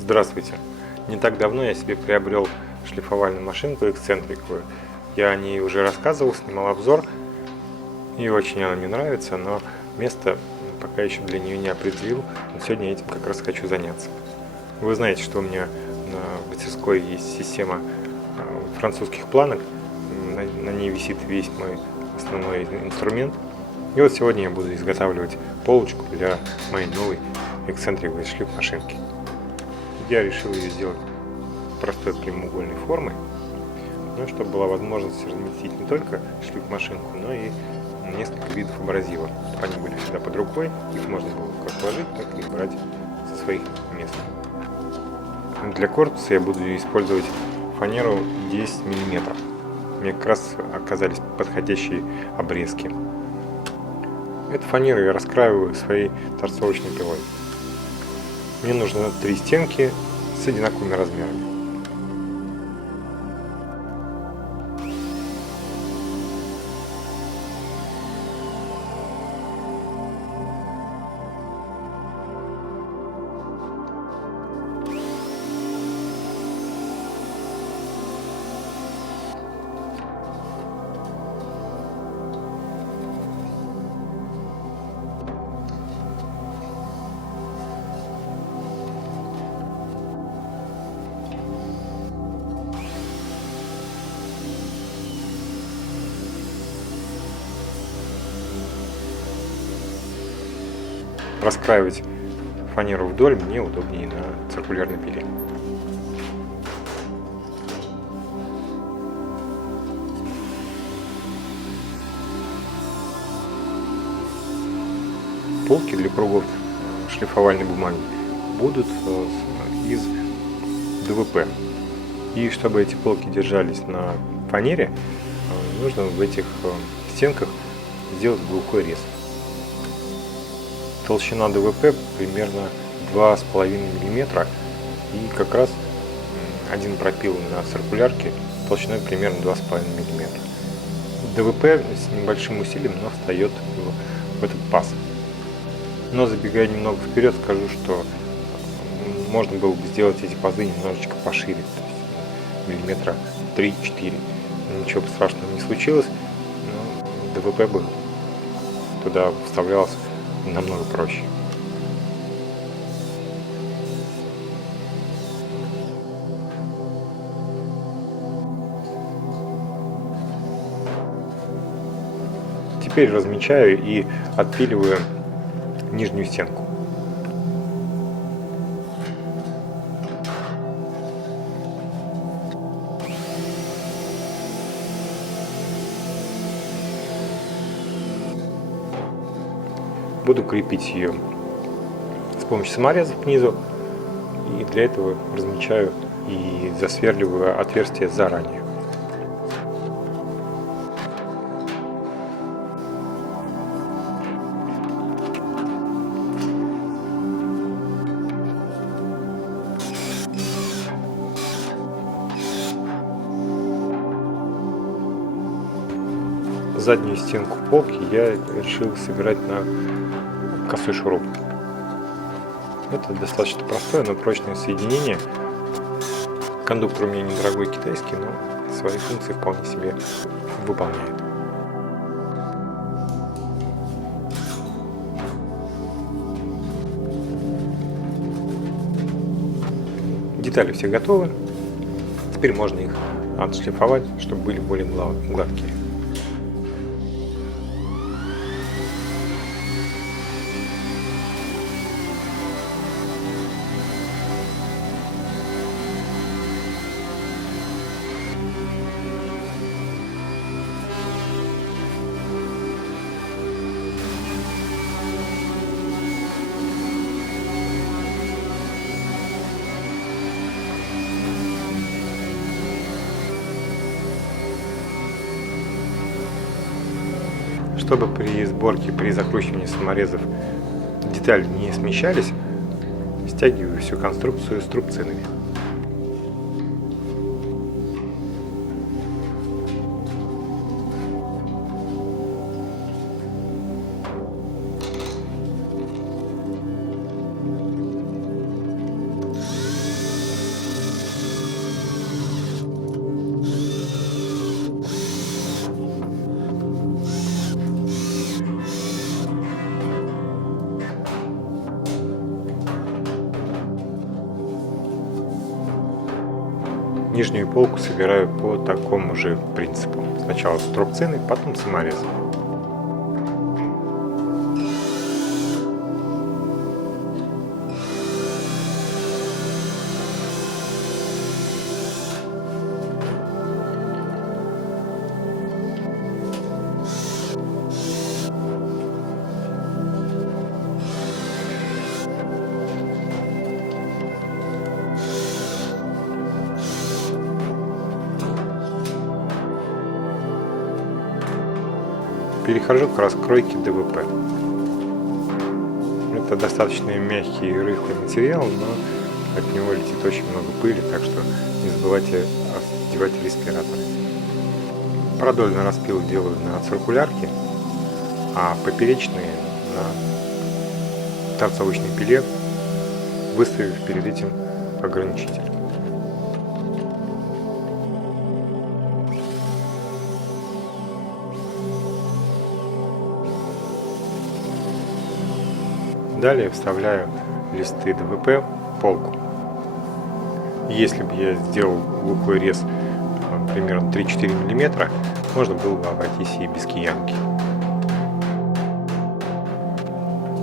Здравствуйте! Не так давно я себе приобрел шлифовальную машинку эксцентриковую. Я о ней уже рассказывал, снимал обзор, и очень она мне нравится, но место пока еще для нее не определил. Но сегодня этим как раз хочу заняться. Вы знаете, что у меня в мастерской есть система французских планок, на ней висит весь мой основной инструмент. И вот сегодня я буду изготавливать полочку для моей новой эксцентриковой шлифмашинки. Я решил ее сделать простой прямоугольной формы, но чтобы была возможность разместить не только шлифмашинку, но и несколько видов абразива. Они были всегда под рукой, их можно было как ложить, так и брать со своих мест. Для корпуса я буду использовать фанеру 10 мм. Мне как раз оказались подходящие обрезки. Эту фанеру я раскраиваю своей торцовочной пилой. Мне нужно 3 стенки с одинаковыми размерами. Раскраивать фанеру вдоль мне удобнее на циркулярной пиле. Полки для кругов шлифовальной бумаги будут из ДВП. И чтобы эти полки держались на фанере, нужно в этих стенках сделать глухой рез. Толщина ДВП примерно 2,5 мм, и как раз один пропил на циркулярке толщиной примерно 2,5 мм. ДВП с небольшим усилием, но встает в этот паз. Но забегая немного вперед, скажу, что можно было бы сделать эти пазы немножечко пошире, то есть миллиметра 3-4. Ничего страшного не случилось, но ДВП бы туда вставлялся намного проще. Теперь размечаю и отпиливаю нижнюю стенку. Буду крепить ее с помощью саморезов к низу, и для этого размечаю и засверливаю отверстие заранее. Заднюю стенку полки я решил собирать на косой шуруп. Это достаточно простое, но прочное соединение. Кондуктор у меня недорогой китайский, но свои функции вполне себе выполняет. Детали все готовы. Теперь можно их отшлифовать, чтобы были более гладкие. Чтобы при сборке, при закручивании саморезов детали не смещались, стягиваю всю конструкцию струбцинами. Нижнюю полку собираю по такому же принципу. Сначала струбцины, потом саморез. Перехожу к раскройке ДВП. Это достаточно мягкий и рыхлый материал, но от него летит очень много пыли, так что не забывайте одевать респираторы. Продольный распил делаю на циркулярке, а поперечные на торцовочной пиле, выставив перед этим ограничитель. Далее вставляю листы ДВП в полку. Если бы я сделал глухой рез примерно 3-4 мм, можно было бы обойтись и без киянки.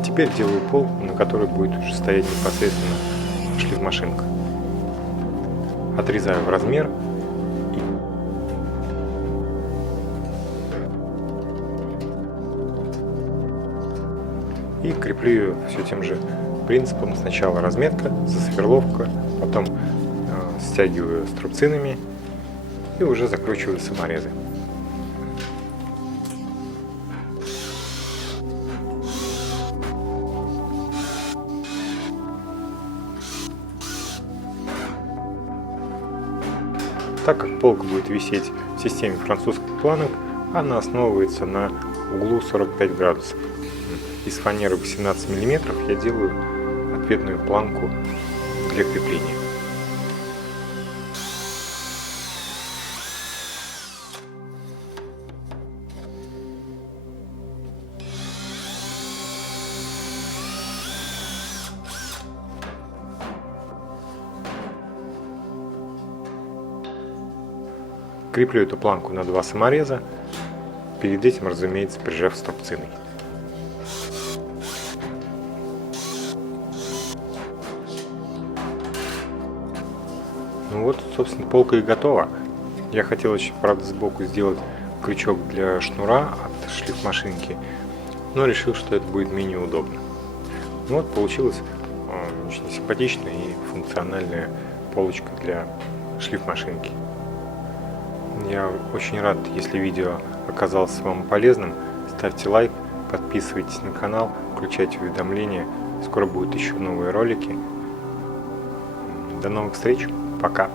Теперь делаю полку, на которой будет уже стоять непосредственно шлифмашинка. Отрезаю в размер и креплю ее все тем же принципом. Сначала разметка, засверловка, потом стягиваю струбцинами и уже закручиваю саморезы. Так как полка будет висеть в системе французских планок, она основывается на углу 45 градусов. Из фанеры 18 мм я делаю ответную планку для крепления. Креплю эту планку на 2 самореза, перед этим, разумеется, прижав струбциной. Ну вот, собственно, полка и готова. Я хотел еще, правда, сбоку сделать крючок для шнура от шлифмашинки, но решил, что это будет менее удобно. Ну вот, получилась очень симпатичная и функциональная полочка для шлифмашинки. Я очень рад, если видео оказалось вам полезным. Ставьте лайк, подписывайтесь на канал, включайте уведомления. Скоро будут еще новые ролики. До новых встреч. Пока.